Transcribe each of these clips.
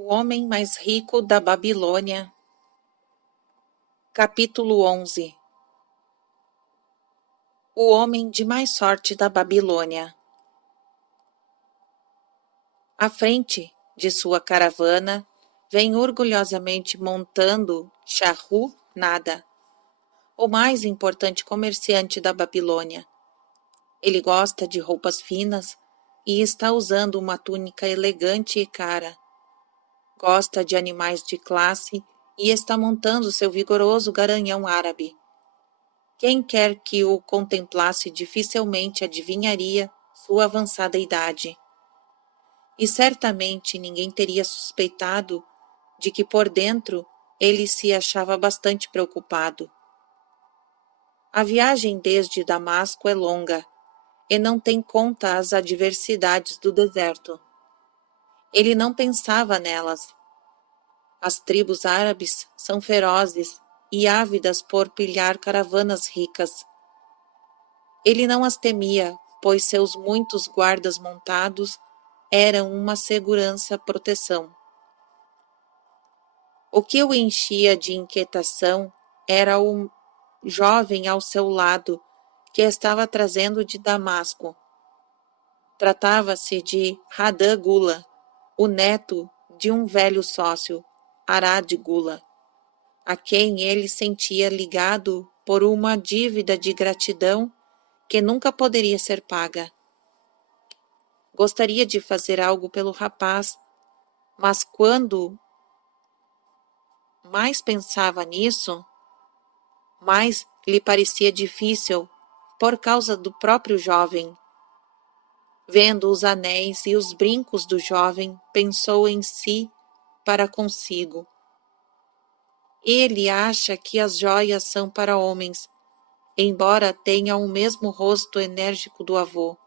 O homem mais rico da Babilônia. Capítulo 11. O homem de mais sorte da Babilônia. À frente de sua caravana, vem orgulhosamente montando Sharru-Nada, o mais importante comerciante da Babilônia. Ele gosta de roupas finas e está usando uma túnica elegante e cara. Gosta de animais de classe e está montando seu vigoroso garanhão árabe. Quem quer que o contemplasse dificilmente adivinharia sua avançada idade. E certamente ninguém teria suspeitado de que por dentro ele se achava bastante preocupado. A viagem desde Damasco é longa e não tem conta as adversidades do deserto. Ele não pensava nelas. As tribos árabes são ferozes e ávidas por pilhar caravanas ricas. Ele não as temia, pois seus muitos guardas montados eram uma proteção. O que o enchia de inquietação era o jovem ao seu lado que estava trazendo de Damasco. Tratava-se de Radã Gula, o neto de um velho sócio, Arad Gula, a quem ele sentia ligado por uma dívida de gratidão que nunca poderia ser paga. Gostaria de fazer algo pelo rapaz, mas quando mais pensava nisso, mais lhe parecia difícil por causa do próprio jovem. Vendo os anéis e os brincos do jovem, pensou em si para consigo. Ele acha que as joias são para homens, embora tenha o mesmo rosto enérgico do avô.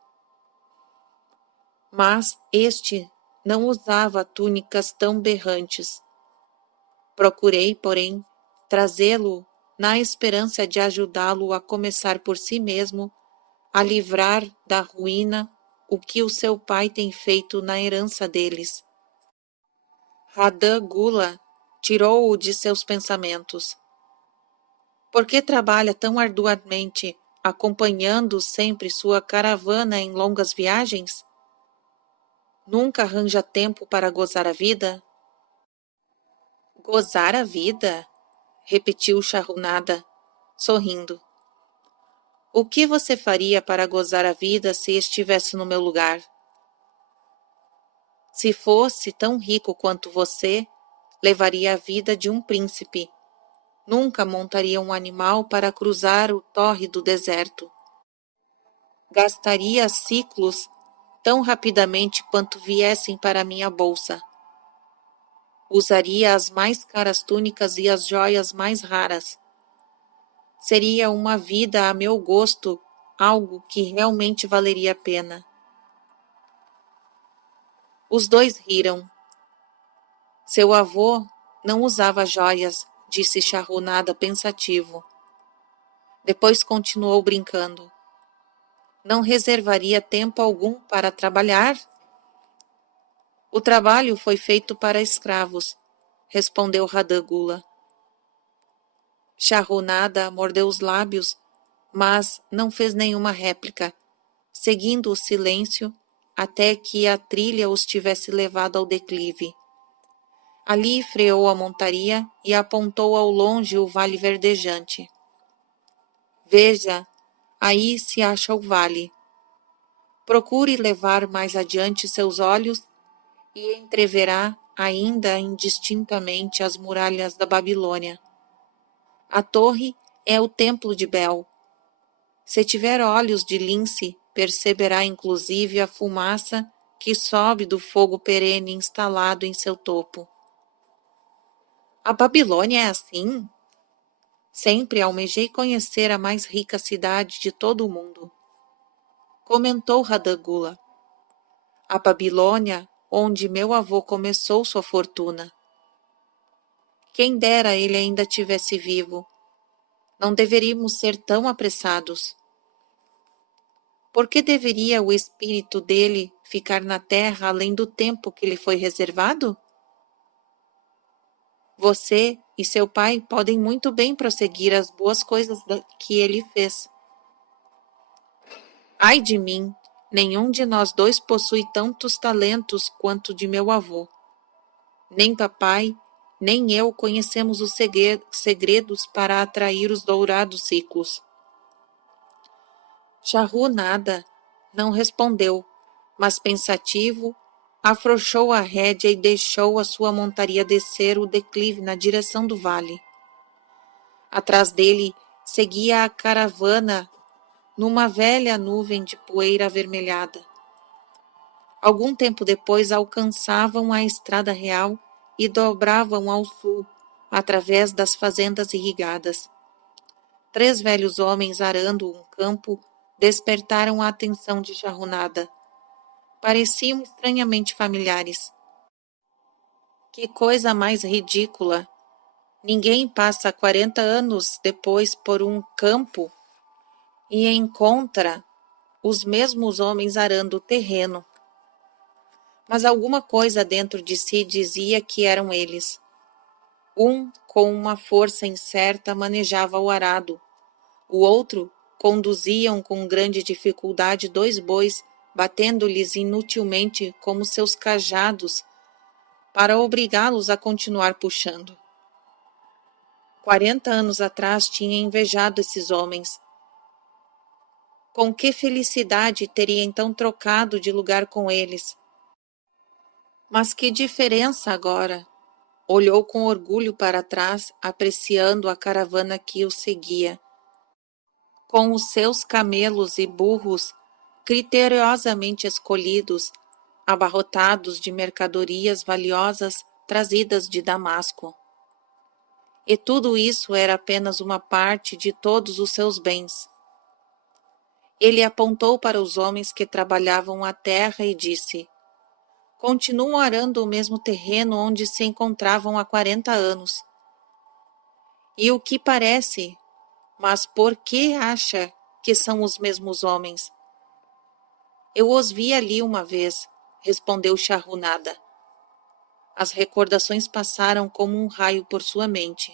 Mas este não usava túnicas tão berrantes. Procurei, porém, trazê-lo na esperança de ajudá-lo a começar por si mesmo, a livrar da ruína o que o seu pai tem feito na herança deles. Radã Gula tirou-o de seus pensamentos. Por que trabalha tão arduamente, acompanhando sempre sua caravana em longas viagens? Nunca arranja tempo para gozar a vida? Gozar a vida? Repetiu Sharru-Nada, sorrindo. O que você faria para gozar a vida se estivesse no meu lugar? Se fosse tão rico quanto você, levaria a vida de um príncipe. Nunca montaria um animal para cruzar o tórrido deserto. Gastaria ciclos tão rapidamente quanto viessem para minha bolsa. Usaria as mais caras túnicas e as joias mais raras. Seria uma vida a meu gosto, algo que realmente valeria a pena. Os dois riram. Seu avô não usava joias, disse Sharru-Nada pensativo. Depois continuou brincando. Não reservaria tempo algum para trabalhar? O trabalho foi feito para escravos, respondeu Radã Gula. Sharru-Nada mordeu os lábios, mas não fez nenhuma réplica, seguindo o silêncio até que a trilha os tivesse levado ao declive. Ali freou a montaria e apontou ao longe o vale verdejante. Veja, aí se acha o vale. Procure levar mais adiante seus olhos e entreverá ainda indistintamente as muralhas da Babilônia. A torre é o templo de Bel. Se tiver olhos de lince, perceberá inclusive a fumaça que sobe do fogo perene instalado em seu topo. A Babilônia é assim? Sempre almejei conhecer a mais rica cidade de todo o mundo. Comentou Radã Gula. A Babilônia, onde meu avô começou sua fortuna. Quem dera ele ainda tivesse vivo. Não deveríamos ser tão apressados. Por que deveria o espírito dele ficar na terra além do tempo que lhe foi reservado? Você e seu pai podem muito bem prosseguir as boas coisas que ele fez. Ai de mim, nenhum de nós dois possui tantos talentos quanto de meu avô. Nem papai, nem eu conhecemos os segredos para atrair os dourados ciclos. Shahrazad não respondeu, mas pensativo, afrouxou a rédea e deixou a sua montaria descer o declive na direção do vale. Atrás dele seguia a caravana numa velha nuvem de poeira avermelhada. Algum tempo depois alcançavam a estrada real e dobravam ao sul, através das fazendas irrigadas. 3 velhos homens arando um campo despertaram a atenção de Shahrazad. Pareciam estranhamente familiares. Que coisa mais ridícula! Ninguém passa 40 anos depois por um campo e encontra os mesmos homens arando o terreno. Mas alguma coisa dentro de si dizia que eram eles. Um, com uma força incerta, manejava o arado. O outro conduziam com grande dificuldade 2 bois, batendo-lhes inutilmente como seus cajados, para obrigá-los a continuar puxando. 40 anos atrás tinha invejado esses homens. Com que felicidade teria então trocado de lugar com eles? Mas que diferença agora! Olhou com orgulho para trás, apreciando a caravana que o seguia. Com os seus camelos e burros criteriosamente escolhidos, abarrotados de mercadorias valiosas trazidas de Damasco. E tudo isso era apenas uma parte de todos os seus bens. Ele apontou para os homens que trabalhavam a terra e disse: continuam arando o mesmo terreno onde se encontravam há 40 anos. E o que parece, mas por que acha que são os mesmos homens? Eu os vi ali uma vez, respondeu Shahrazad. As recordações passaram como um raio por sua mente.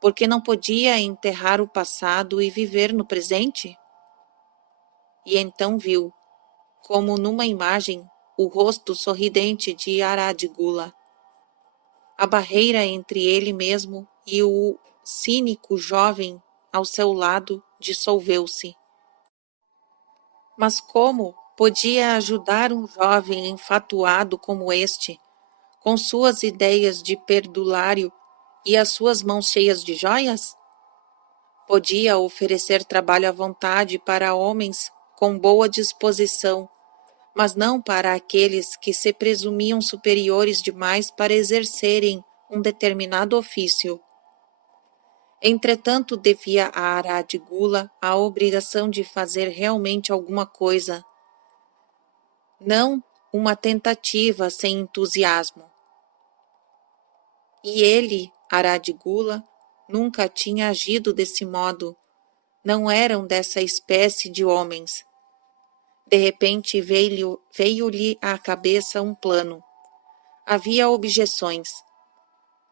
Porque não podia enterrar o passado e viver no presente? E então viu, como numa imagem, o rosto sorridente de Aradigula. A barreira entre ele mesmo e o cínico jovem ao seu lado dissolveu-se. Mas como podia ajudar um jovem enfatuado como este, com suas ideias de perdulário e as suas mãos cheias de joias? Podia oferecer trabalho à vontade para homens com boa disposição, mas não para aqueles que se presumiam superiores demais para exercerem um determinado ofício. Entretanto, devia a Aradigula a obrigação de fazer realmente alguma coisa, não uma tentativa sem entusiasmo. E ele, Aradigula, nunca tinha agido desse modo, não eram dessa espécie de homens. De repente veio-lhe à cabeça um plano. Havia objeções.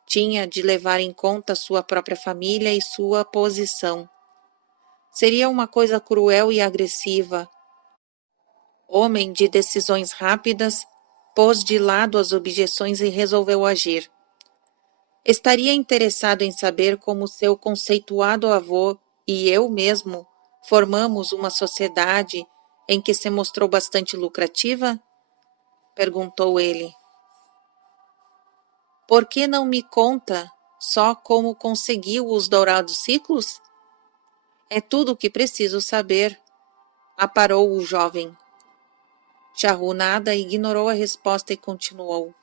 Tinha de levar em conta sua própria família e sua posição. Seria uma coisa cruel e agressiva. Homem de decisões rápidas, pôs de lado as objeções e resolveu agir. Estaria interessado em saber como seu conceituado avô e eu mesmo formamos uma sociedade em que se mostrou bastante lucrativa? Perguntou ele. Por que não me conta só como conseguiu os dourados ciclos? É tudo o que preciso saber, aparou o jovem. Shahrazad ignorou a resposta e continuou.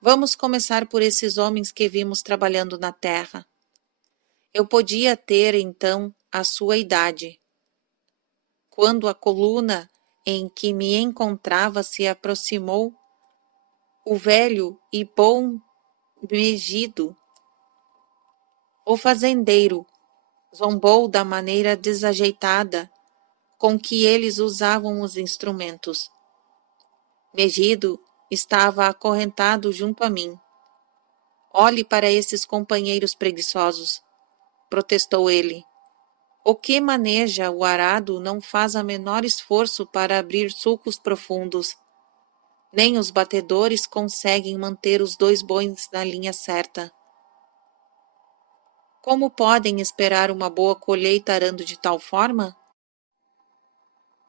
Vamos começar por esses homens que vimos trabalhando na terra. Eu podia ter, então, a sua idade. Quando a coluna em que me encontrava se aproximou, o velho e bom Megido, o fazendeiro, zombou da maneira desajeitada com que eles usavam os instrumentos. Megido estava acorrentado junto a mim. Olhe para esses companheiros preguiçosos, protestou ele. O que maneja o arado não faz a menor esforço para abrir sulcos profundos. Nem os batedores conseguem manter os dois bois na linha certa. Como podem esperar uma boa colheita arando de tal forma?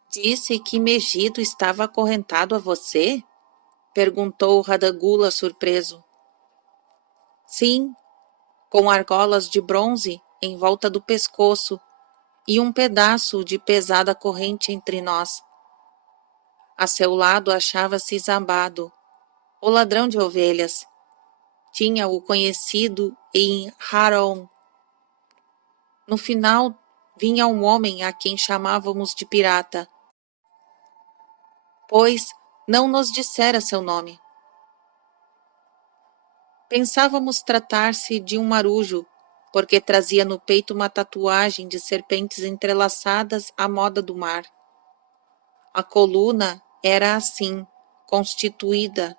Disse que Megido estava acorrentado a você? Perguntou Radagula surpreso. Sim, com argolas de bronze em volta do pescoço e um pedaço de pesada corrente entre nós. A seu lado achava-se Zabado, o ladrão de ovelhas. Tinha-o conhecido em Haron. No final, vinha um homem a quem chamávamos de pirata, pois não nos dissera seu nome. Pensávamos tratar-se de um marujo, porque trazia no peito uma tatuagem de serpentes entrelaçadas à moda do mar. A coluna era assim, constituída,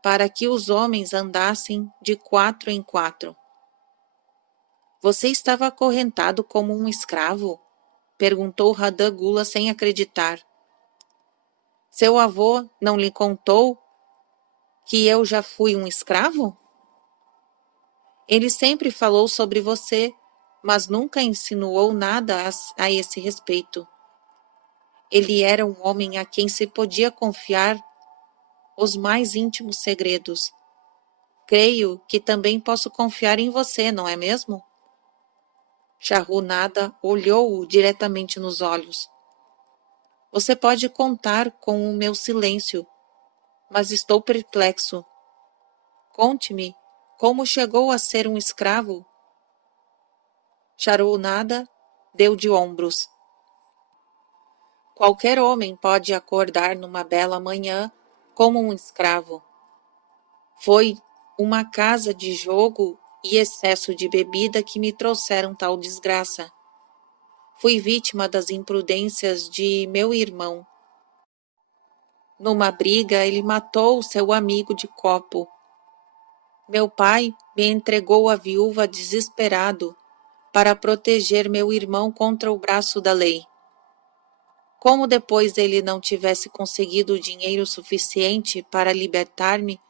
para que os homens andassem de 4 em 4. Você estava acorrentado como um escravo? Perguntou Radagula sem acreditar. Seu avô não lhe contou que eu já fui um escravo? Ele sempre falou sobre você, mas nunca insinuou nada a esse respeito. Ele era um homem a quem se podia confiar os mais íntimos segredos. Creio que também posso confiar em você, não é mesmo? Charrunada olhou-o diretamente nos olhos. Você pode contar com o meu silêncio, mas estou perplexo. Conte-me como chegou a ser um escravo. Charrunada deu de ombros. Qualquer homem pode acordar numa bela manhã como um escravo. Foi uma casa de jogo e excesso de bebida que me trouxeram tal desgraça. Fui vítima das imprudências de meu irmão. Numa briga, ele matou seu amigo de copo. Meu pai me entregou a viúva desesperado para proteger meu irmão contra o braço da lei. Como depois ele não tivesse conseguido dinheiro suficiente para libertar-me,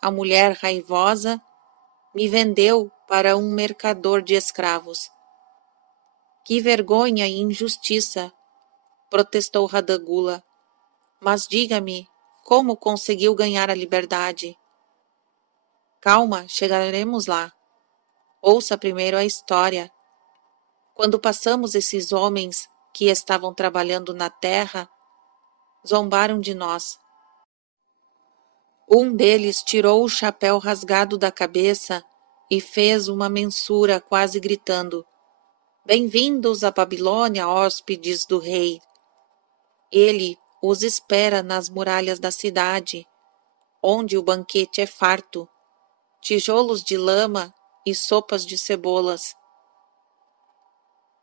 a mulher raivosa me vendeu para um mercador de escravos. Que vergonha e injustiça! Protestou Radagula. Mas diga-me, como conseguiu ganhar a liberdade? Calma, chegaremos lá. Ouça primeiro a história. Quando passamos esses homens que estavam trabalhando na terra, zombaram de nós. Um deles tirou o chapéu rasgado da cabeça e fez uma mensura quase gritando: Bem-vindos à Babilônia, hóspedes do rei. Ele os espera nas muralhas da cidade, onde o banquete é farto, tijolos de lama e sopas de cebolas.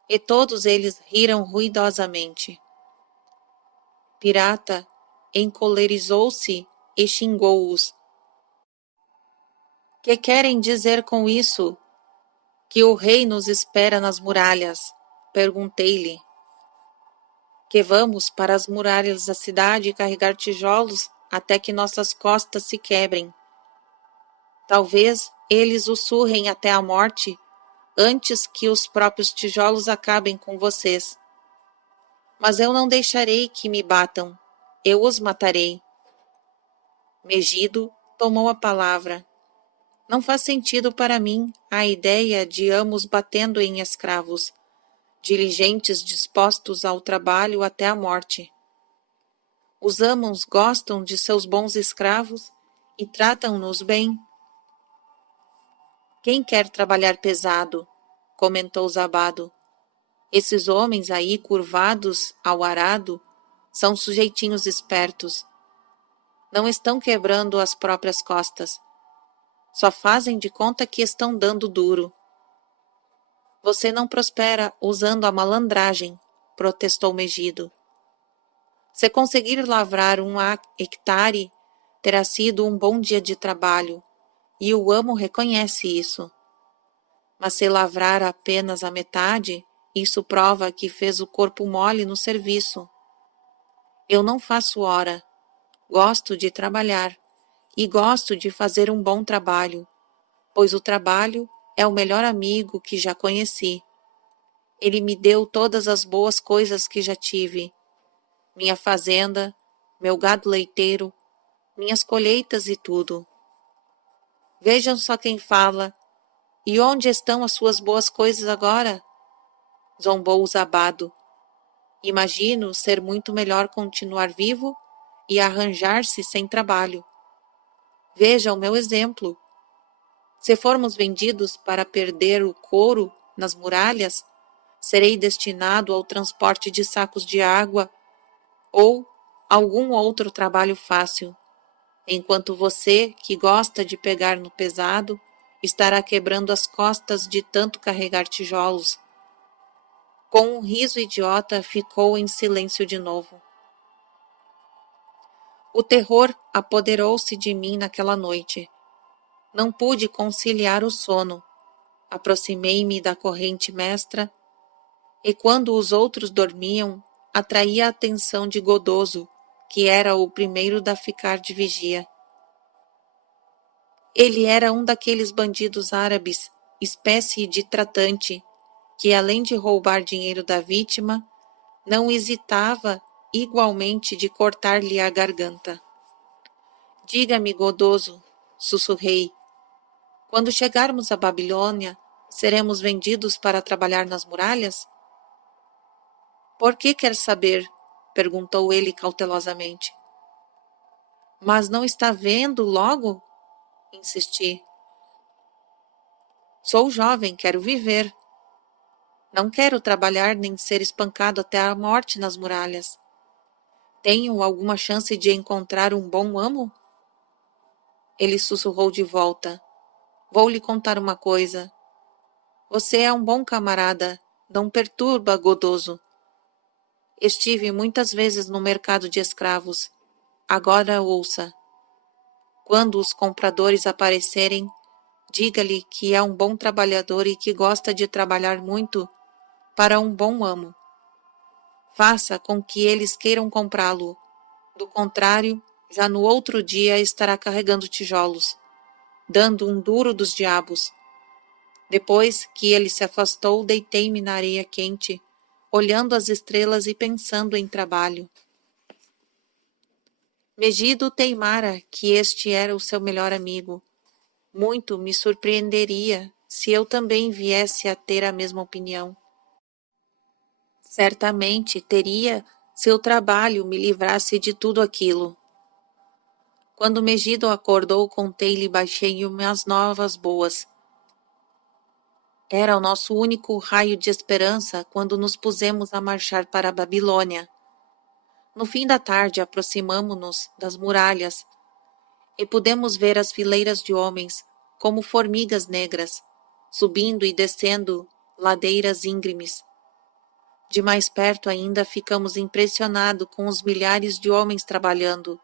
E todos eles riram ruidosamente. Pirata encolerizou-se e xingou-os. Que querem dizer com isso? Que o rei nos espera nas muralhas? Perguntei-lhe. Que vamos para as muralhas da cidade carregar tijolos até que nossas costas se quebrem. Talvez eles o surrem até a morte antes que os próprios tijolos acabem com vocês. Mas eu não deixarei que me batam. Eu os matarei. Megido tomou a palavra. Não faz sentido para mim a ideia de amos batendo em escravos, diligentes dispostos ao trabalho até a morte. Os amos gostam de seus bons escravos e tratam-nos bem. Quem quer trabalhar pesado? Comentou Zabado. Esses homens aí curvados ao arado são sujeitinhos espertos. Não estão quebrando as próprias costas. Só fazem de conta que estão dando duro. Você não prospera usando a malandragem, protestou Megido. Se conseguir lavrar 1 hectare, terá sido um bom dia de trabalho. e o amo reconhece isso. Mas se lavrar apenas a metade, isso prova que fez o corpo mole no serviço. Eu não faço hora. Gosto de trabalhar e gosto de fazer um bom trabalho, pois o trabalho é o melhor amigo que já conheci. Ele me deu todas as boas coisas que já tive: minha fazenda, meu gado leiteiro, minhas colheitas e tudo. Vejam só quem fala. E onde estão as suas boas coisas agora? Zombou o Zabado. Imagino ser muito melhor continuar vivo e arranjar-se sem trabalho. Veja o meu exemplo. Se formos vendidos para perder o couro nas muralhas, serei destinado ao transporte de sacos de água ou algum outro trabalho fácil, enquanto você, que gosta de pegar no pesado, estará quebrando as costas de tanto carregar tijolos. Com um riso idiota, ficou em silêncio de novo. O terror apoderou-se de mim naquela noite. Não pude conciliar o sono. Aproximei-me da corrente mestra e, quando os outros dormiam, atraí a atenção de Godoso, que era o primeiro a ficar de vigia. Ele era um daqueles bandidos árabes, espécie de tratante, que, além de roubar dinheiro da vítima, não hesitava igualmente de cortar-lhe a garganta. Diga-me, Godoso, sussurrei, quando chegarmos à Babilônia, seremos vendidos para trabalhar nas muralhas? Por que quer saber? Perguntou ele cautelosamente. Mas não está vendo logo? Insisti. Sou jovem, quero viver. Não quero trabalhar nem ser espancado até a morte nas muralhas. Tenho alguma chance de encontrar um bom amo? Ele sussurrou de volta. Vou lhe contar uma coisa. Você é um bom camarada. Não perturba, Godoso. Estive muitas vezes no mercado de escravos. Agora ouça. Quando os compradores aparecerem, diga-lhe que é um bom trabalhador e que gosta de trabalhar muito para um bom amo. Faça com que eles queiram comprá-lo. Do contrário, já no outro dia estará carregando tijolos, dando um duro dos diabos. Depois que ele se afastou, deitei-me na areia quente, olhando as estrelas e pensando em trabalho. Megido teimara que este era o seu melhor amigo. Muito me surpreenderia se eu também viesse a ter a mesma opinião. Certamente teria se o trabalho me livrasse de tudo aquilo. Quando Megido acordou, contei-lhe baixinho umas novas boas. Era o nosso único raio de esperança quando nos pusemos a marchar para a Babilônia. No fim da tarde aproximamo-nos das muralhas e pudemos ver as fileiras de homens, como formigas negras, subindo e descendo ladeiras íngremes. De mais perto ainda ficamos impressionados com os milhares de homens trabalhando.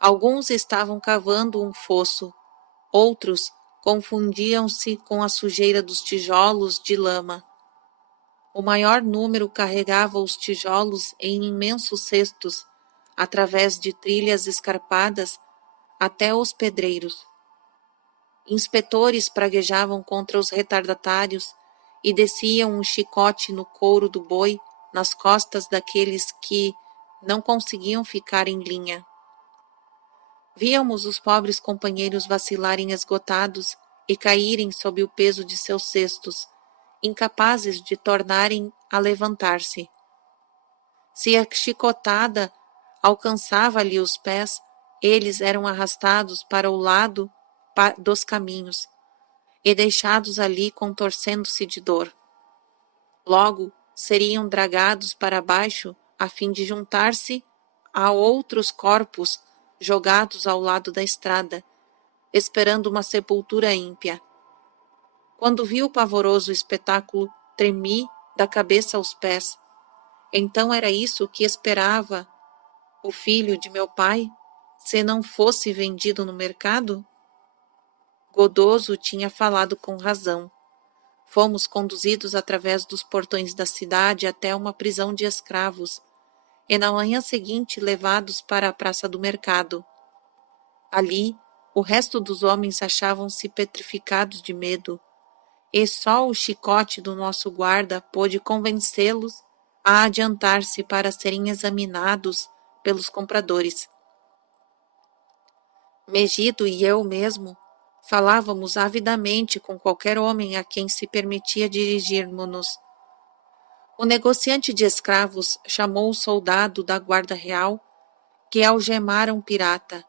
Alguns estavam cavando um fosso, outros confundiam-se com a sujeira dos tijolos de lama. O maior número carregava os tijolos em imensos cestos, através de trilhas escarpadas até os pedreiros. Inspetores praguejavam contra os retardatários e desciam um chicote no couro do boi nas costas daqueles que não conseguiam ficar em linha. Víamos os pobres companheiros vacilarem esgotados e caírem sob o peso de seus cestos, incapazes de tornarem a levantar-se. Se a chicotada alcançava-lhe os pés, eles eram arrastados para o lado dos caminhos e deixados ali contorcendo-se de dor. Logo, seriam dragados para baixo a fim de juntar-se a outros corpos jogados ao lado da estrada, esperando uma sepultura ímpia. Quando vi o pavoroso espetáculo, tremi da cabeça aos pés. Então era isso que esperava o filho de meu pai, se não fosse vendido no mercado? Godoso tinha falado com razão. Fomos conduzidos através dos portões da cidade até uma prisão de escravos, e na manhã seguinte levados para a praça do mercado. Ali, o resto dos homens achavam-se petrificados de medo, e só o chicote do nosso guarda pôde convencê-los a adiantar-se para serem examinados pelos compradores. Megido e eu mesmo falávamos avidamente com qualquer homem a quem se permitia dirigirmos-nos. O negociante de escravos chamou o soldado da guarda real que algemaram um pirata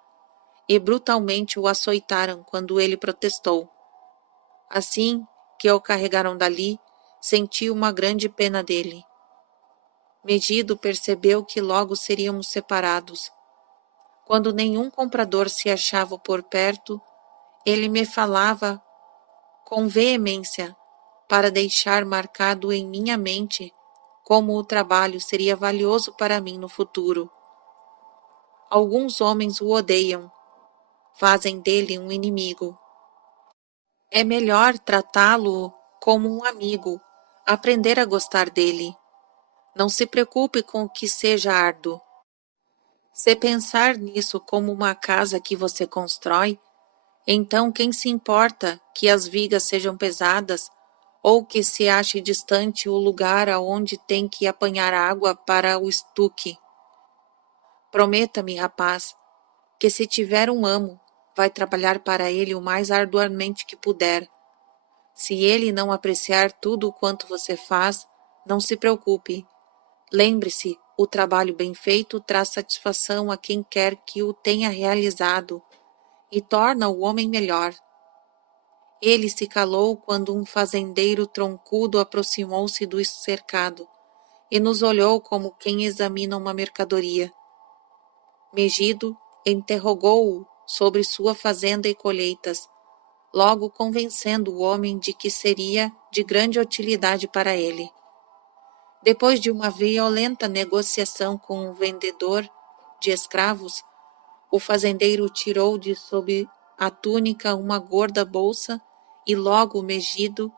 e brutalmente o açoitaram quando ele protestou. Assim que o carregaram dali, senti uma grande pena dele. Megido percebeu que logo seríamos separados. Quando nenhum comprador se achava por perto, ele me falava com veemência para deixar marcado em minha mente como o trabalho seria valioso para mim no futuro. Alguns homens o odeiam, fazem dele um inimigo. É melhor tratá-lo como um amigo, aprender a gostar dele. Não se preocupe com o que seja árduo. Se pensar nisso como uma casa que você constrói, então quem se importa que as vigas sejam pesadas ou que se ache distante o lugar aonde tem que apanhar água para o estuque? Prometa-me, rapaz, que se tiver um amo, vai trabalhar para ele o mais arduamente que puder. Se ele não apreciar tudo quanto você faz, não se preocupe. Lembre-se, o trabalho bem feito traz satisfação a quem quer que o tenha realizado e torna o homem melhor. Ele se calou quando um fazendeiro troncudo aproximou-se do cercado e nos olhou como quem examina uma mercadoria. Megido interrogou-o sobre sua fazenda e colheitas, logo convencendo o homem de que seria de grande utilidade para ele. Depois de uma violenta negociação com o vendedor de escravos, o fazendeiro tirou de sob a túnica uma gorda bolsa e logo Megido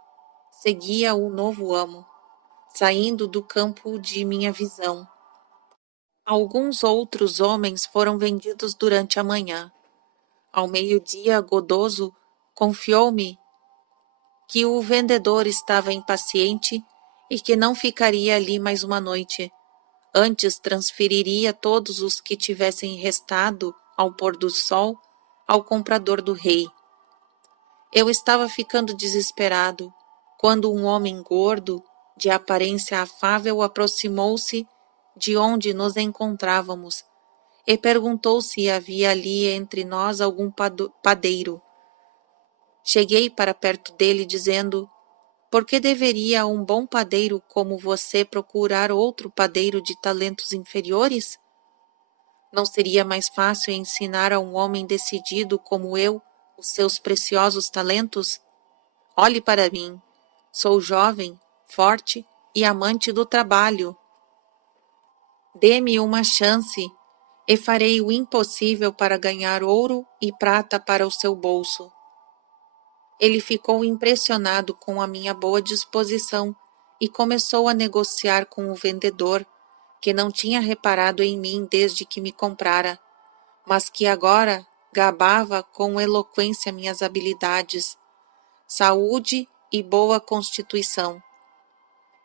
seguia o novo amo, saindo do campo de minha visão. Alguns outros homens foram vendidos durante a manhã. Ao meio-dia, Godoso confiou-me que o vendedor estava impaciente e que não ficaria ali mais uma noite. Antes transferiria todos os que tivessem restado ao pôr do sol ao comprador do rei. Eu estava ficando desesperado quando um homem gordo, de aparência afável, aproximou-se de onde nos encontrávamos e perguntou se havia ali entre nós algum padeiro. Cheguei para perto dele dizendo: por que deveria um bom padeiro como você procurar outro padeiro de talentos inferiores? Não seria mais fácil ensinar a um homem decidido como eu os seus preciosos talentos? Olhe para mim. Sou jovem, forte e amante do trabalho. Dê-me uma chance e farei o impossível para ganhar ouro e prata para o seu bolso. Ele ficou impressionado com a minha boa disposição e começou a negociar com o vendedor, que não tinha reparado em mim desde que me comprara, mas que agora gabava com eloquência minhas habilidades, saúde e boa constituição.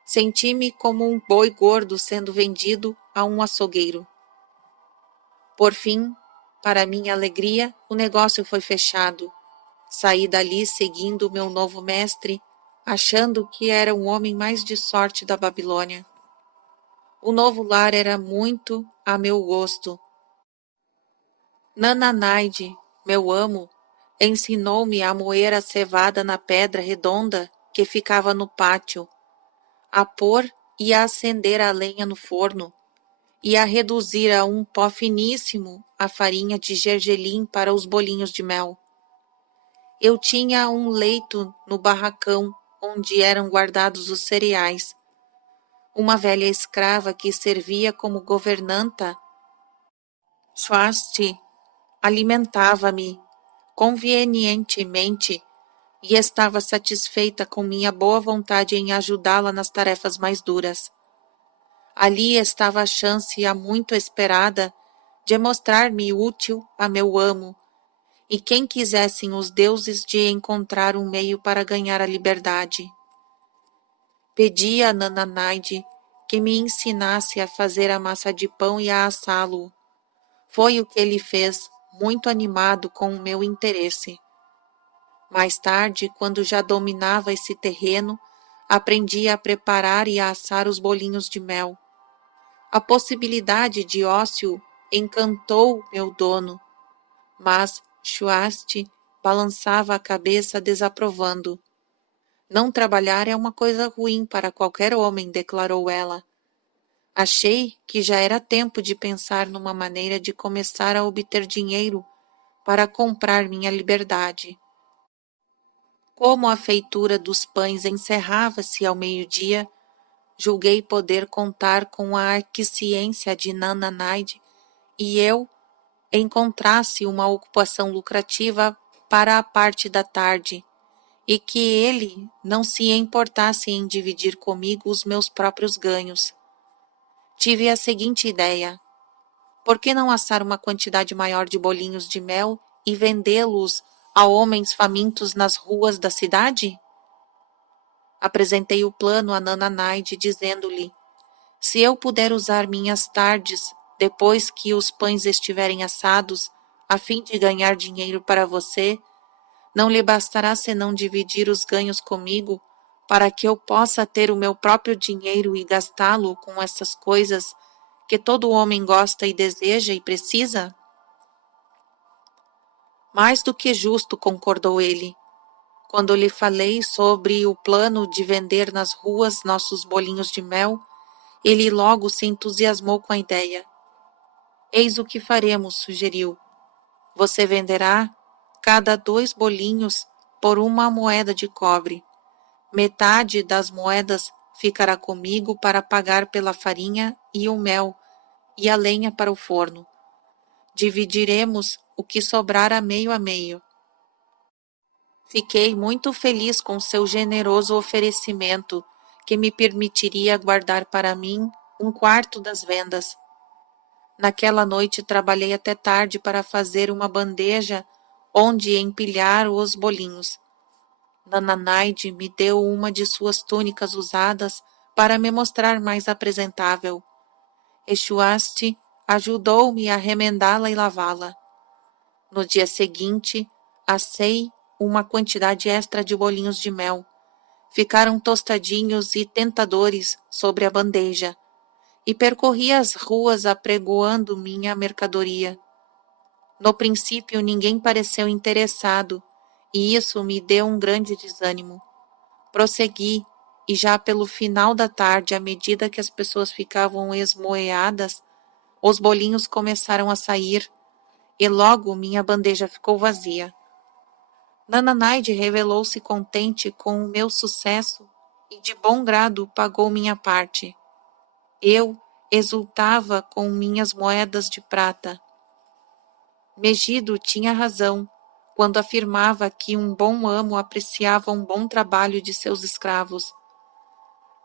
Senti-me como um boi gordo sendo vendido a um açougueiro. Por fim, para minha alegria, o negócio foi fechado. Saí dali seguindo o meu novo mestre, achando que era o homem mais de sorte da Babilônia. O novo lar era muito a meu gosto. Nananaide, meu amo, ensinou-me a moer a cevada na pedra redonda que ficava no pátio, a pôr e a acender a lenha no forno, e a reduzir a um pó finíssimo a farinha de gergelim para os bolinhos de mel. Eu tinha um leito no barracão onde eram guardados os cereais. Uma velha escrava que servia como governanta, Swasti, alimentava-me, convenientemente e estava satisfeita com minha boa vontade em ajudá-la nas tarefas mais duras. Ali estava a chance há muito esperada de mostrar-me útil a meu amo, e quem quisessem os deuses de encontrar um meio para ganhar a liberdade. Pedi a Nananaide que me ensinasse a fazer a massa de pão e a assá-lo. Foi o que ele fez, muito animado com o meu interesse. Mais tarde, quando já dominava esse terreno, aprendi a preparar e a assar os bolinhos de mel. A possibilidade de ócio encantou meu dono, mas Shwasti balançava a cabeça desaprovando. Não trabalhar é uma coisa ruim para qualquer homem, declarou ela. Achei que já era tempo de pensar numa maneira de começar a obter dinheiro para comprar minha liberdade. Como a feitura dos pães encerrava-se ao meio-dia, julguei poder contar com a aquiescência de Nananaide e eu encontrasse uma ocupação lucrativa para a parte da tarde, e que ele não se importasse em dividir comigo os meus próprios ganhos. Tive a seguinte ideia: por que não assar uma quantidade maior de bolinhos de mel e vendê-los a homens famintos nas ruas da cidade? Apresentei o plano a Nananaide, dizendo-lhe: se eu puder usar minhas tardes, depois que os pães estiverem assados, a fim de ganhar dinheiro para você, não lhe bastará senão dividir os ganhos comigo, para que eu possa ter o meu próprio dinheiro e gastá-lo com essas coisas que todo homem gosta e deseja e precisa? Mais do que justo, concordou ele. Quando lhe falei sobre o plano de vender nas ruas nossos bolinhos de mel, ele logo se entusiasmou com a ideia. Eis o que faremos, sugeriu. Você venderá cada 2 bolinhos por 1 moeda de cobre. Metade das moedas ficará comigo para pagar pela farinha e o mel e a lenha para o forno. Dividiremos o que sobrar a meio. Fiquei muito feliz com seu generoso oferecimento, que me permitiria guardar para mim 1/4 das vendas. Naquela noite trabalhei até tarde para fazer uma bandeja onde empilhar os bolinhos. Nananaide me deu uma de suas túnicas usadas para me mostrar mais apresentável. Shwasti ajudou-me a remendá-la e lavá-la. No dia seguinte, assei uma quantidade extra de bolinhos de mel. Ficaram tostadinhos e tentadores sobre a bandeja, e percorri as ruas apregoando minha mercadoria. No princípio, ninguém pareceu interessado, e isso me deu um grande desânimo. Prossegui, e já pelo final da tarde, à medida que as pessoas ficavam esmoreadas, os bolinhos começaram a sair, e logo minha bandeja ficou vazia. Nananaide revelou-se contente com o meu sucesso e de bom grado pagou minha parte. Eu exultava com minhas moedas de prata. Megido tinha razão quando afirmava que um bom amo apreciava um bom trabalho de seus escravos.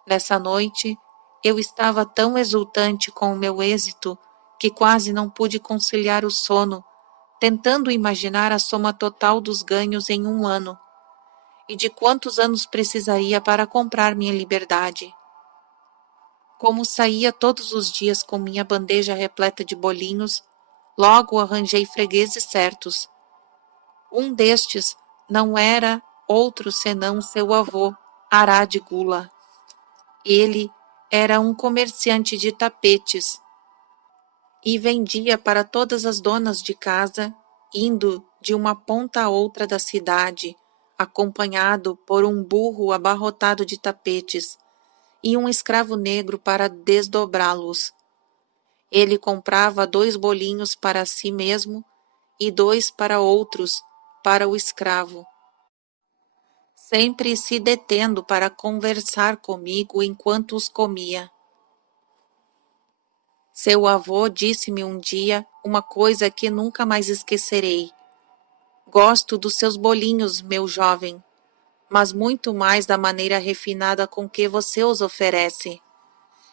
Nessa noite, eu estava tão exultante com o meu êxito que quase não pude conciliar o sono, tentando imaginar a soma total dos ganhos em 1 ano, e de quantos anos precisaria para comprar minha liberdade. Como saía todos os dias com minha bandeja repleta de bolinhos, logo arranjei fregueses certos. Um destes não era outro senão seu avô, Ará de Gula. Ele era um comerciante de tapetes e vendia para todas as donas de casa, indo de uma ponta a outra da cidade, acompanhado por um burro abarrotado de tapetes e um escravo negro para desdobrá-los. Ele comprava 2 bolinhos para si mesmo e 2 para outros, para o escravo, sempre se detendo para conversar comigo enquanto os comia. Seu avô disse-me um dia uma coisa que nunca mais esquecerei. Gosto dos seus bolinhos, meu jovem, mas muito mais da maneira refinada com que você os oferece.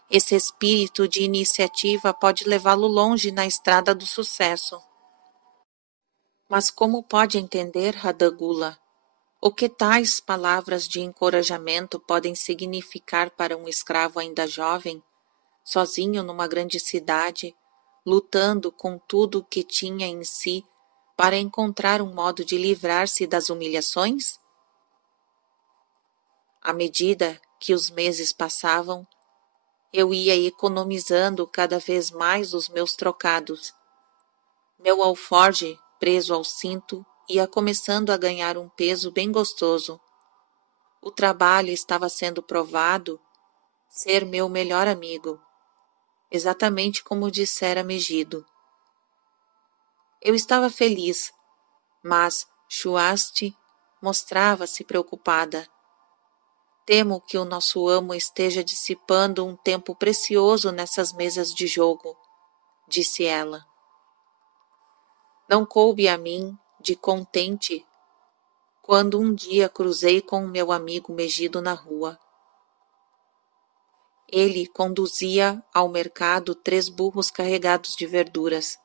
Esse espírito de iniciativa pode levá-lo longe na estrada do sucesso. Mas como pode entender, Radagula, o que tais palavras de encorajamento podem significar para um escravo ainda jovem, sozinho numa grande cidade, lutando com tudo o que tinha em si para encontrar um modo de livrar-se das humilhações? À medida que os meses passavam, eu ia economizando cada vez mais os meus trocados. Meu alforje, preso ao cinto, ia começando a ganhar um peso bem gostoso. O trabalho estava sendo provado ser meu melhor amigo, exatamente como dissera Megido. Eu estava feliz, mas Shuasti mostrava-se preocupada. Temo que o nosso amo esteja dissipando um tempo precioso nessas mesas de jogo, disse ela. Não coube a mim, de contente, quando um dia cruzei com o meu amigo Megido na rua. Ele conduzia ao mercado 3 burros carregados de verduras.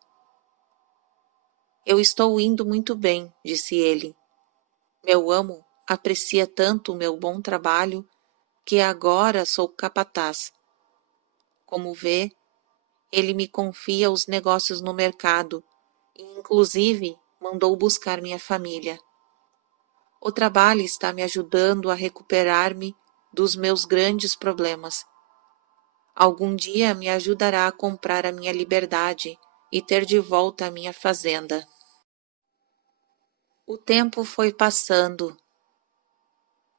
Eu estou indo muito bem, disse ele. Meu amo aprecia tanto o meu bom trabalho que agora sou capataz. Como vê, ele me confia os negócios no mercado e, inclusive, mandou buscar minha família. O trabalho está me ajudando a recuperar-me dos meus grandes problemas. Algum dia me ajudará a comprar a minha liberdade e ter de volta a minha fazenda. O tempo foi passando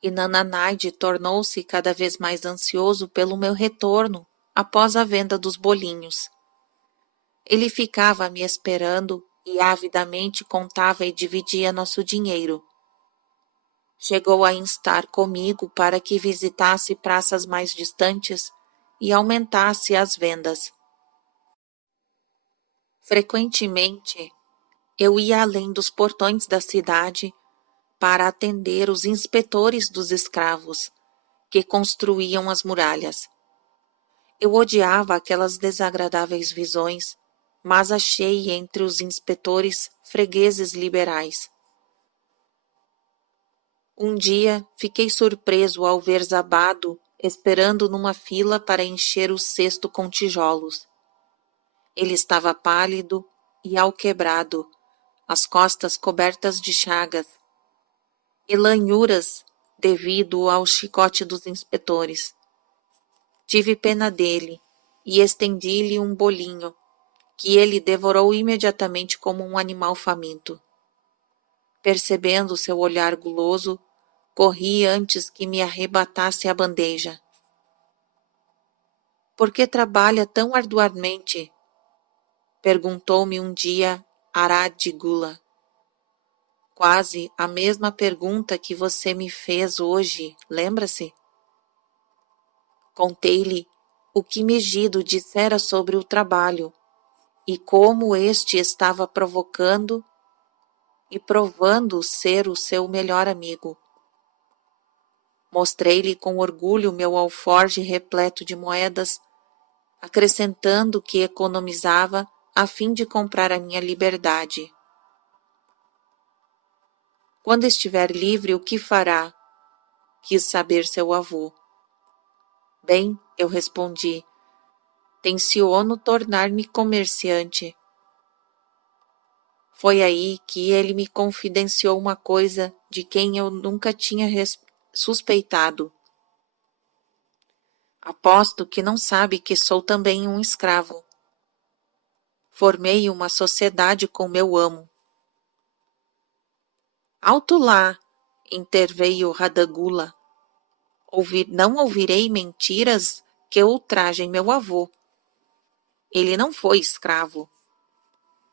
e Nananaide tornou-se cada vez mais ansioso pelo meu retorno após a venda dos bolinhos. Ele ficava me esperando e avidamente contava e dividia nosso dinheiro. Chegou a instar comigo para que visitasse praças mais distantes e aumentasse as vendas. Frequentemente, eu ia além dos portões da cidade para atender os inspetores dos escravos que construíam as muralhas. Eu odiava aquelas desagradáveis visões, mas achei entre os inspetores fregueses liberais. Um dia fiquei surpreso ao ver Zabado esperando numa fila para encher o cesto com tijolos. Ele estava pálido e alquebrado, as costas cobertas de chagas e lanhuras devido ao chicote dos inspetores. Tive pena dele e estendi-lhe um bolinho, que ele devorou imediatamente como um animal faminto. Percebendo seu olhar guloso, corri antes que me arrebatasse a bandeja. Por que trabalha tão arduamente? Perguntou-me um dia Aradigula. Quase a mesma pergunta que você me fez hoje, lembra-se? Contei-lhe o que Megido dissera sobre o trabalho e como este estava provocando e provando ser o seu melhor amigo. Mostrei-lhe com orgulho meu alforje repleto de moedas, acrescentando que economizava a fim de comprar a minha liberdade. Quando estiver livre, o que fará? Quis saber seu avô. Bem, eu respondi, tenciono tornar-me comerciante. Foi aí que ele me confidenciou uma coisa de quem eu nunca tinha suspeitado. Aposto que não sabe que sou também um escravo. Formei uma sociedade com meu amo. Alto lá, interveio Radagula. Não ouvirei mentiras que ultrajem meu avô. Ele não foi escravo.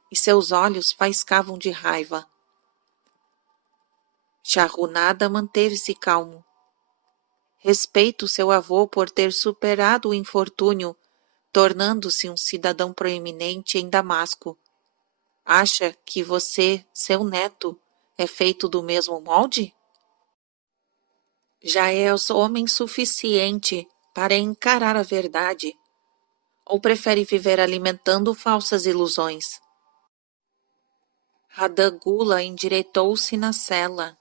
E seus olhos faiscavam de raiva. Charrunada manteve-se calmo. Respeito seu avô por ter superado o infortúnio, tornando-se um cidadão proeminente em Damasco. Acha que você, seu neto, é feito do mesmo molde? Já és homem suficiente para encarar a verdade, ou prefere viver alimentando falsas ilusões? Radha Gula endireitou-se na cela.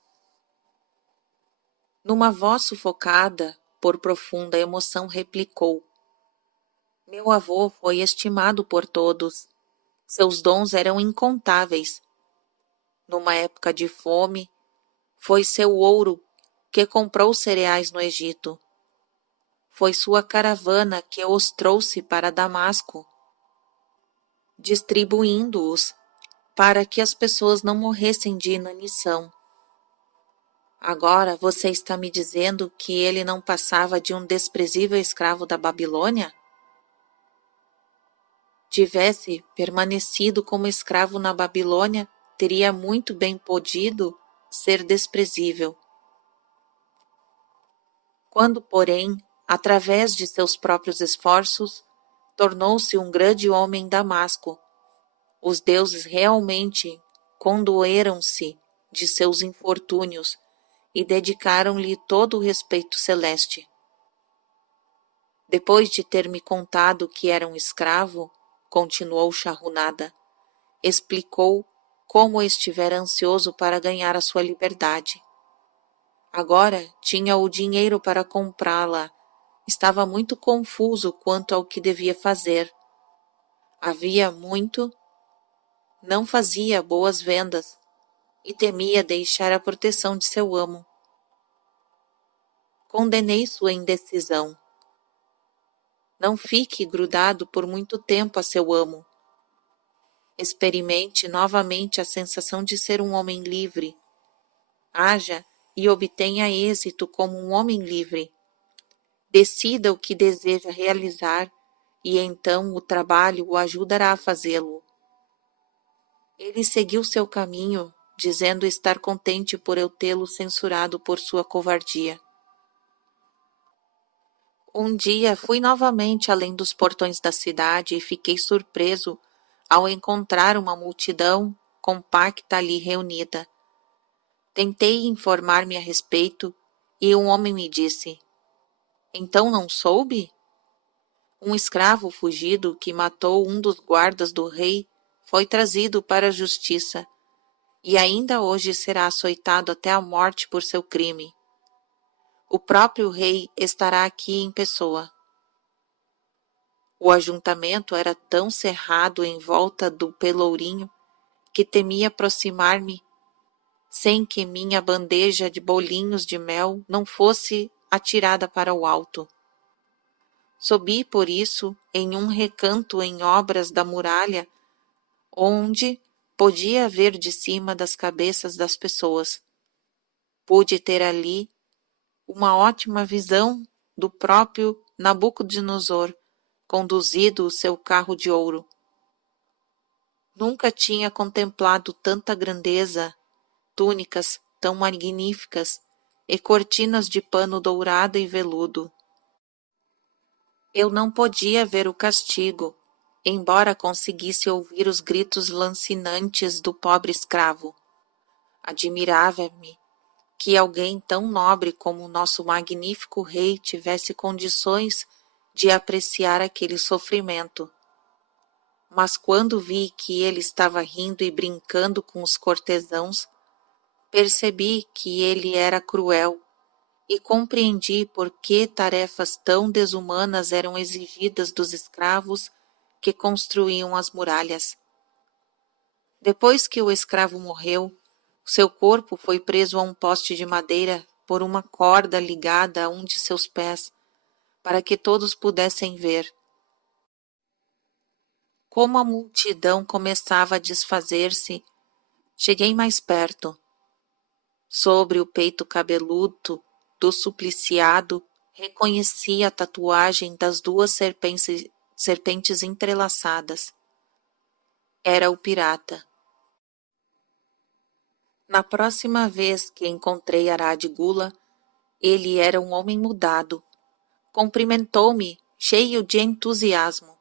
Numa voz sufocada por profunda emoção, replicou: Meu avô foi estimado por todos. Seus dons eram incontáveis. Numa época de fome, foi seu ouro que comprou cereais no Egito. Foi sua caravana que os trouxe para Damasco, distribuindo-os para que as pessoas não morressem de inanição. Agora você está me dizendo que ele não passava de um desprezível escravo da Babilônia? Tivesse permanecido como escravo na Babilônia, teria muito bem podido ser desprezível. Quando, porém, através de seus próprios esforços, tornou-se um grande homem em Damasco, os deuses realmente condoeram-se de seus infortúnios e dedicaram-lhe todo o respeito celeste. Depois de ter me contado que era um escravo, continuou Charrunada, explicou como estivera ansioso para ganhar a sua liberdade. Agora tinha o dinheiro para comprá-la. Estava muito confuso quanto ao que devia fazer. Havia muito, não fazia boas vendas e temia deixar a proteção de seu amo. Condenei sua indecisão. Não fique grudado por muito tempo a seu amo. Experimente novamente a sensação de ser um homem livre. Haja e obtenha êxito como um homem livre. Decida o que deseja realizar e então o trabalho o ajudará a fazê-lo. Ele seguiu seu caminho, dizendo estar contente por eu tê-lo censurado por sua covardia. Um dia fui novamente além dos portões da cidade e fiquei surpreso ao encontrar uma multidão compacta ali reunida. Tentei informar-me a respeito e um homem me disse: Então não soube? Um escravo fugido que matou um dos guardas do rei foi trazido para a justiça e ainda hoje será açoitado até a morte por seu crime. O próprio rei estará aqui em pessoa. O ajuntamento era tão cerrado em volta do pelourinho que temia aproximar-me sem que minha bandeja de bolinhos de mel não fosse atirada para o alto. Subi, por isso, em um recanto em obras da muralha, onde podia ver de cima das cabeças das pessoas. Pude ter ali uma ótima visão do próprio Nabucodonosor, conduzido o seu carro de ouro. Nunca tinha contemplado tanta grandeza, túnicas tão magníficas e cortinas de pano dourado e veludo. Eu não podia ver o castigo, embora conseguisse ouvir os gritos lancinantes do pobre escravo. Admirava-me que alguém tão nobre como o nosso magnífico rei tivesse condições de apreciar aquele sofrimento. Mas quando vi que ele estava rindo e brincando com os cortesãos, percebi que ele era cruel e compreendi por que tarefas tão desumanas eram exigidas dos escravos que construíam as muralhas. Depois que o escravo morreu, seu corpo foi preso a um poste de madeira por uma corda ligada a um de seus pés, para que todos pudessem ver. Como a multidão começava a desfazer-se, cheguei mais perto. Sobre o peito cabeludo do supliciado, reconheci a tatuagem das duas serpentes entrelaçadas. Era o pirata. Na próxima vez que encontrei Arad Gula, ele era um homem mudado. Cumprimentou-me, cheio de entusiasmo.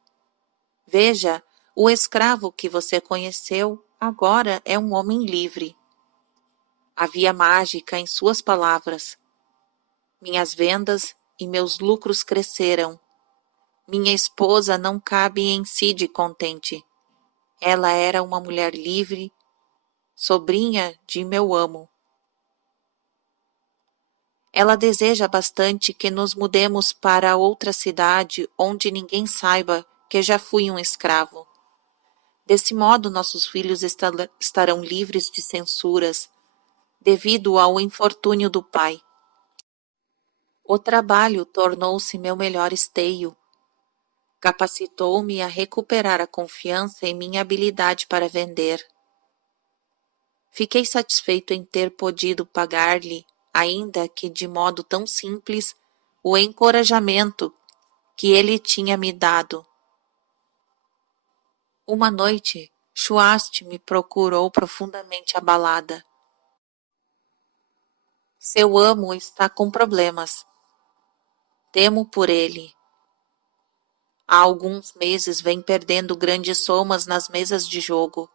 Veja, o escravo que você conheceu agora é um homem livre. Havia mágica em suas palavras. Minhas vendas e meus lucros cresceram. Minha esposa não cabe em si de contente. Ela era uma mulher livre, sobrinha de meu amo. Ela deseja bastante que nos mudemos para outra cidade onde ninguém saiba que já fui um escravo. Desse modo, nossos filhos estarão livres de censuras, devido ao infortúnio do pai. O trabalho tornou-se meu melhor esteio. Capacitou-me a recuperar a confiança em minha habilidade para vender. Fiquei satisfeito em ter podido pagar-lhe, ainda que de modo tão simples, o encorajamento que ele tinha me dado. Uma noite, Schwast me procurou profundamente abalada. Seu amo está com problemas. Temo por ele. Há alguns meses vem perdendo grandes somas nas mesas de jogo.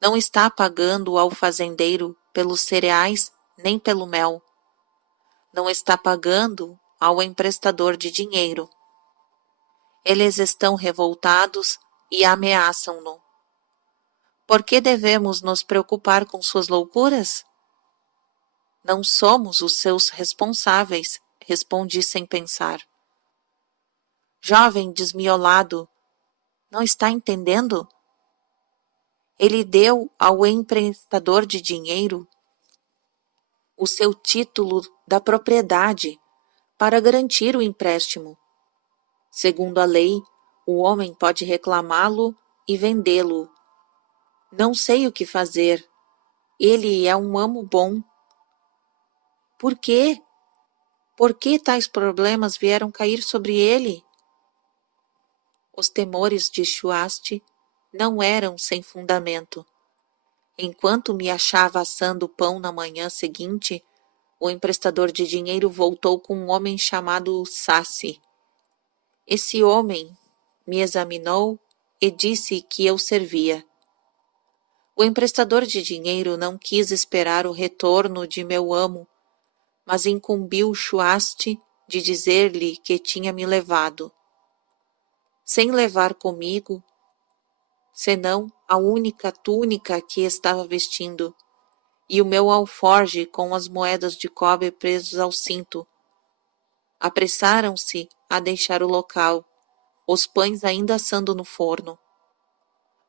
Não está pagando ao fazendeiro pelos cereais nem pelo mel. Não está pagando ao emprestador de dinheiro. Eles estão revoltados e ameaçam-no. Por que devemos nos preocupar com suas loucuras? Não somos os seus responsáveis, respondi sem pensar. Jovem desmiolado, não está entendendo? Ele deu ao emprestador de dinheiro o seu título da propriedade para garantir o empréstimo. Segundo a lei, o homem pode reclamá-lo e vendê-lo. Não sei o que fazer. Ele é um amo bom. Por quê? Por que tais problemas vieram cair sobre ele? Os temores de Schwast não eram sem fundamento. Enquanto me achava assando pão na manhã seguinte, o emprestador de dinheiro voltou com um homem chamado Sassi. Esse homem me examinou e disse que eu servia. O emprestador de dinheiro não quis esperar o retorno de meu amo, mas incumbiu Schwast de dizer-lhe que tinha me levado. Sem levar comigo, senão a única túnica que estava vestindo, e o meu alforge com as moedas de cobre presos ao cinto. Apressaram-se a deixar o local, os pães ainda assando no forno.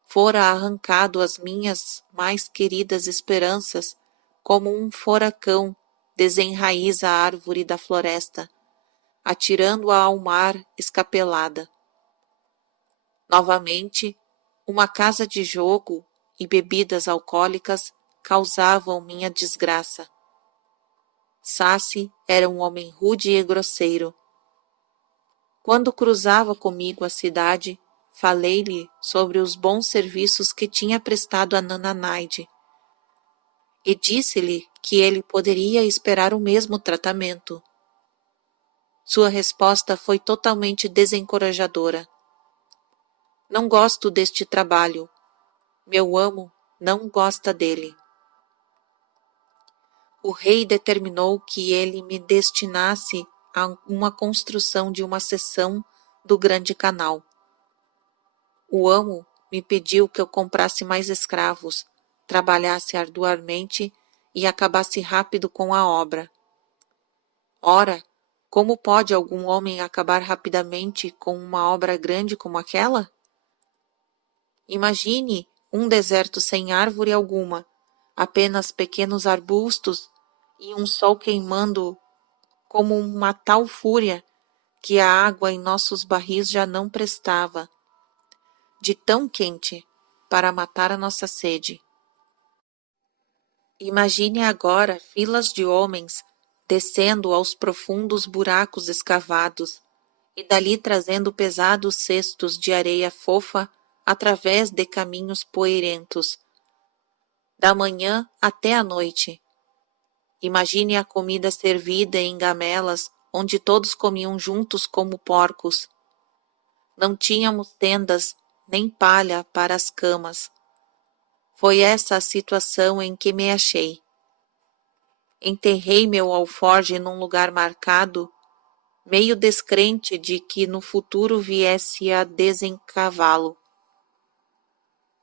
Fora arrancado as minhas mais queridas esperanças, como um furacão desenraiza a árvore da floresta, atirando-a ao mar escapelada. Novamente, uma casa de jogo e bebidas alcoólicas causavam minha desgraça. Sassi era um homem rude e grosseiro. Quando cruzava comigo a cidade, falei-lhe sobre os bons serviços que tinha prestado a Nana Naide e disse-lhe que ele poderia esperar o mesmo tratamento. Sua resposta foi totalmente desencorajadora. Não gosto deste trabalho. Meu amo não gosta dele. O rei determinou que ele me destinasse a uma construção de uma seção do grande canal. O amo me pediu que eu comprasse mais escravos, trabalhasse arduamente e acabasse rápido com a obra. Ora, como pode algum homem acabar rapidamente com uma obra grande como aquela? Imagine um deserto sem árvore alguma, apenas pequenos arbustos e um sol queimando como uma tal fúria que a água em nossos barris já não prestava, de tão quente, para matar a nossa sede. Imagine agora filas de homens descendo aos profundos buracos escavados e dali trazendo pesados cestos de areia fofa através de caminhos poeirentos, da manhã até a noite. Imagine a comida servida em gamelas, onde todos comiam juntos como porcos. Não tínhamos tendas nem palha para as camas. Foi essa a situação em que me achei. Enterrei meu alforje num lugar marcado, meio descrente de que no futuro viesse a desencavá-lo.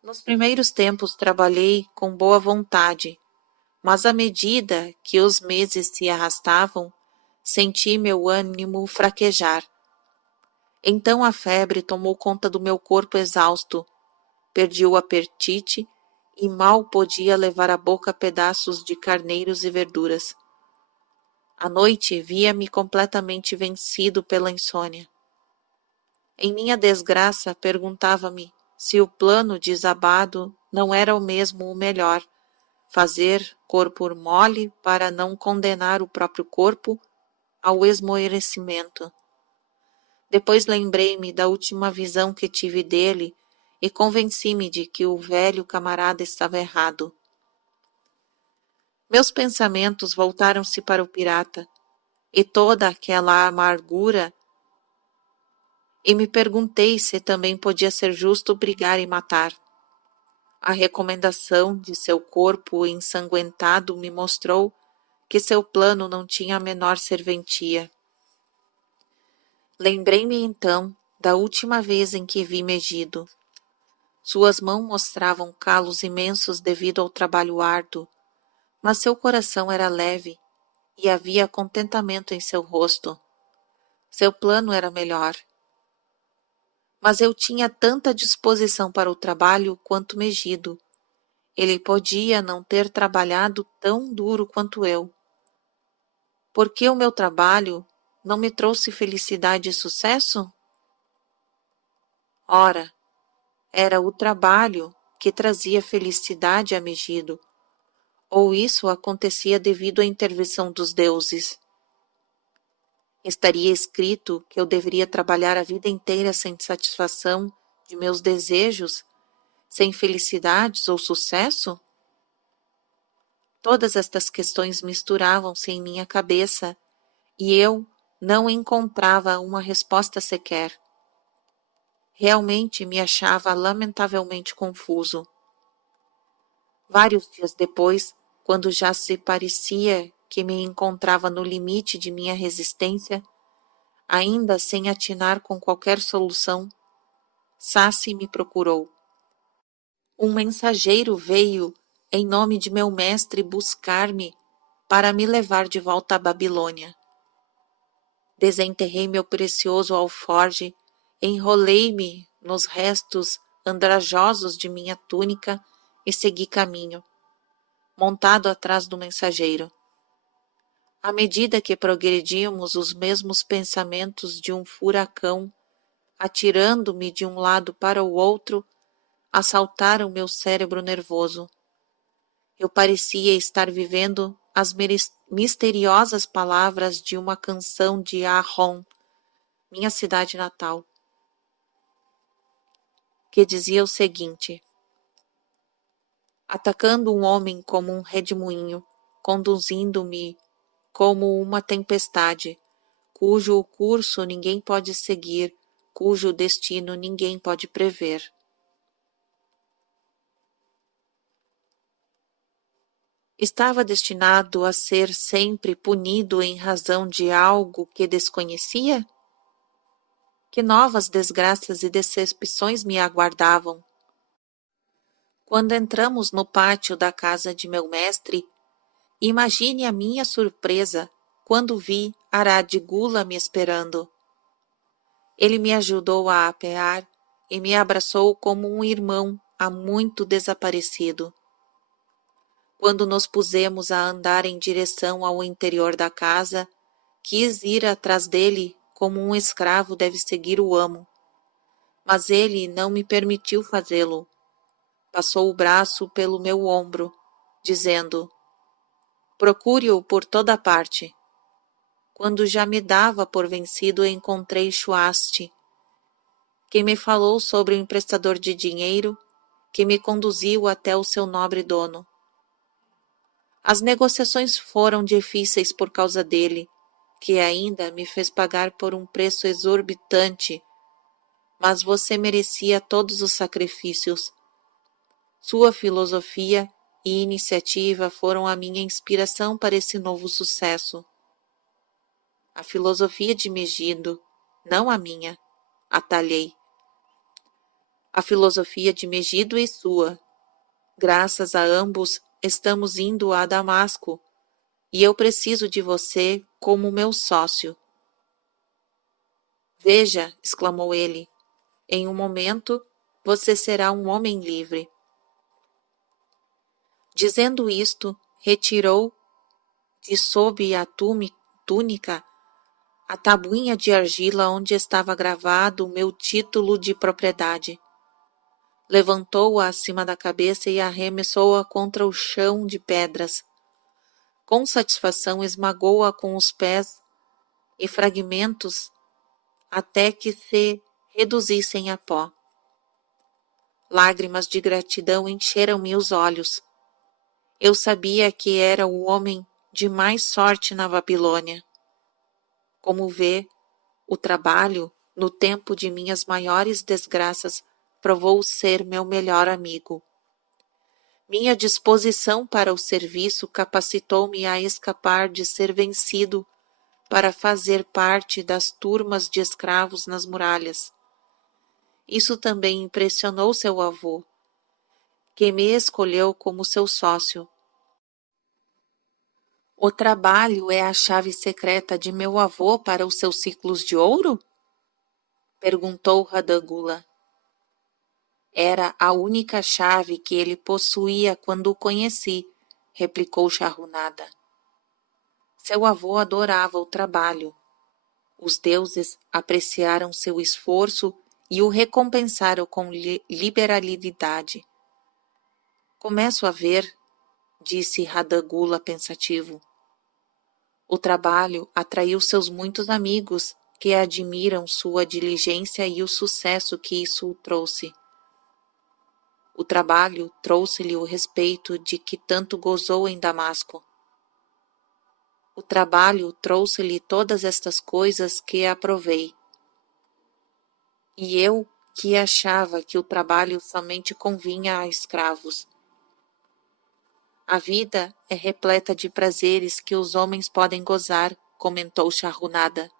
Nos primeiros tempos trabalhei com boa vontade, mas à medida que os meses se arrastavam, senti meu ânimo fraquejar. Então a febre tomou conta do meu corpo exausto, perdi o apetite e mal podia levar à boca pedaços de carneiros e verduras. À noite via-me completamente vencido pela insônia. Em minha desgraça, perguntava-me se o plano desabado não era o mesmo o melhor, fazer corpo mole para não condenar o próprio corpo ao esmorecimento. Depois lembrei-me da última visão que tive dele e convenci-me de que o velho camarada estava errado. Meus pensamentos voltaram-se para o pirata e toda aquela amargura e me perguntei se também podia ser justo brigar e matar. A recomendação de seu corpo ensanguentado me mostrou que seu plano não tinha a menor serventia. Lembrei-me então da última vez em que vi Megido. Suas mãos mostravam calos imensos devido ao trabalho árduo, mas seu coração era leve e havia contentamento em seu rosto. Seu plano era melhor. Mas eu tinha tanta disposição para o trabalho quanto Megido. Ele podia não ter trabalhado tão duro quanto eu. Porque o meu trabalho não me trouxe felicidade e sucesso? Ora, era o trabalho que trazia felicidade a Megido, ou isso acontecia devido à intervenção dos deuses. Estaria escrito que eu deveria trabalhar a vida inteira sem satisfação de meus desejos, sem felicidades ou sucesso? Todas estas questões misturavam-se em minha cabeça e eu não encontrava uma resposta sequer. Realmente me achava lamentavelmente confuso. Vários dias depois, quando já se parecia que me encontrava no limite de minha resistência, ainda sem atinar com qualquer solução, Sassi me procurou. Um mensageiro veio em nome de meu mestre buscar-me para me levar de volta à Babilônia. Desenterrei meu precioso alforje, enrolei-me nos restos andrajosos de minha túnica e segui caminho, montado atrás do mensageiro. À medida que progredíamos, os mesmos pensamentos de um furacão, atirando-me de um lado para o outro, assaltaram meu cérebro nervoso. Eu parecia estar vivendo as misteriosas palavras de uma canção de Ahon, minha cidade natal, que dizia o seguinte: atacando um homem como um redemoinho, conduzindo-me como uma tempestade, cujo curso ninguém pode seguir, cujo destino ninguém pode prever. Estava destinado a ser sempre punido em razão de algo que desconhecia? Que novas desgraças e decepções me aguardavam? Quando entramos no pátio da casa de meu mestre, imagine a minha surpresa quando vi Aradigula me esperando. Ele me ajudou a apear e me abraçou como um irmão há muito desaparecido. Quando nos pusemos a andar em direção ao interior da casa, quis ir atrás dele como um escravo deve seguir o amo. Mas ele não me permitiu fazê-lo. Passou o braço pelo meu ombro, dizendo: procure-o por toda parte. Quando já me dava por vencido, encontrei Shuasti, que me falou sobre o emprestador de dinheiro, que me conduziu até o seu nobre dono. As negociações foram difíceis por causa dele, que ainda me fez pagar por um preço exorbitante, mas você merecia todos os sacrifícios. Sua filosofia e iniciativa foram a minha inspiração para esse novo sucesso. A filosofia de Megido, não a minha, atalhei. A filosofia de Megido é sua. Graças a ambos, estamos indo a Damasco, e eu preciso de você como meu sócio. Veja, exclamou ele, em um momento você será um homem livre. Dizendo isto, retirou de sob a túnica a tabuinha de argila onde estava gravado o meu título de propriedade. Levantou-a acima da cabeça e arremessou-a contra o chão de pedras. Com satisfação esmagou-a com os pés e fragmentos até que se reduzissem a pó. Lágrimas de gratidão encheram-me os olhos. Eu sabia que era o homem de mais sorte na Babilônia. Como vê, o trabalho, no tempo de minhas maiores desgraças, provou ser meu melhor amigo. Minha disposição para o serviço capacitou-me a escapar de ser vencido para fazer parte das turmas de escravos nas muralhas. Isso também impressionou seu avô, que me escolheu como seu sócio. O trabalho é a chave secreta de meu avô para os seus ciclos de ouro? Perguntou Radagula. Era a única chave que ele possuía quando o conheci, replicou Charrunada. Seu avô adorava o trabalho. Os deuses apreciaram seu esforço e o recompensaram com liberalidade. Começo a ver, disse Radagula pensativo. O trabalho atraiu seus muitos amigos, que admiram sua diligência e o sucesso que isso trouxe. O trabalho trouxe-lhe o respeito de que tanto gozou em Damasco. O trabalho trouxe-lhe todas estas coisas que aprovei. E eu, que achava que o trabalho somente convinha a escravos. A vida é repleta de prazeres que os homens podem gozar, comentou Charrunada.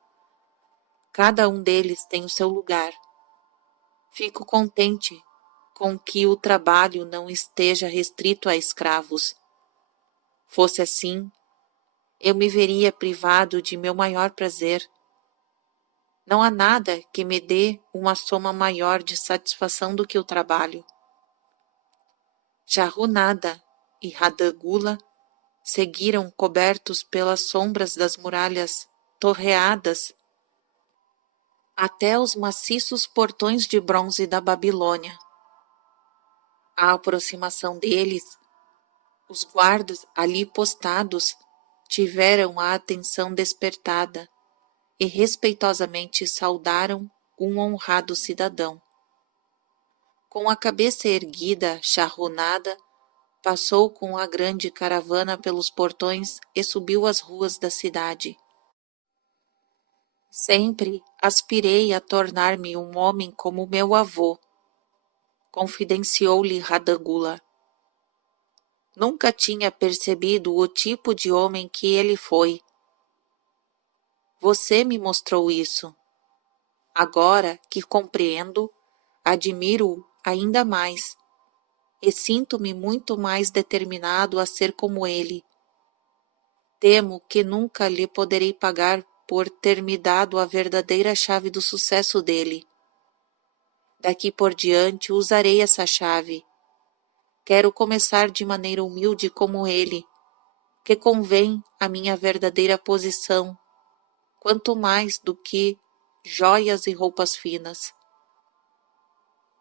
Cada um deles tem o seu lugar. Fico contente com que o trabalho não esteja restrito a escravos. Fosse assim, eu me veria privado de meu maior prazer. Não há nada que me dê uma soma maior de satisfação do que o trabalho. Charrunada e Radagula seguiram cobertos pelas sombras das muralhas torreadas até os maciços portões de bronze da Babilônia. À aproximação deles, os guardas ali postados tiveram a atenção despertada e respeitosamente saudaram um honrado cidadão. Com a cabeça erguida, Charrunada passou com a grande caravana pelos portões e subiu as ruas da cidade. Sempre aspirei a tornar-me um homem como meu avô, confidenciou-lhe Radagula. Nunca tinha percebido o tipo de homem que ele foi. Você me mostrou isso. Agora que compreendo, admiro-o ainda mais e sinto-me muito mais determinado a ser como ele. Temo que nunca lhe poderei pagar por ter me dado a verdadeira chave do sucesso dele. Daqui por diante usarei essa chave. Quero começar de maneira humilde como ele, que convém à minha verdadeira posição, quanto mais do que joias e roupas finas.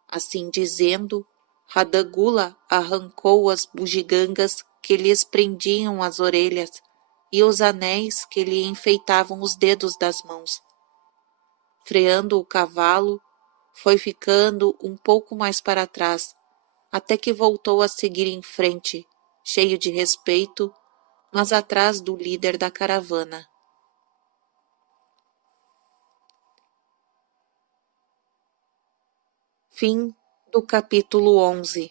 Assim dizendo, Radagula arrancou as bugigangas que lhes prendiam as orelhas e os anéis que lhe enfeitavam os dedos das mãos. Freando o cavalo, foi ficando um pouco mais para trás, até que voltou a seguir em frente, cheio de respeito, mas atrás do líder da caravana. Fim do capítulo 11.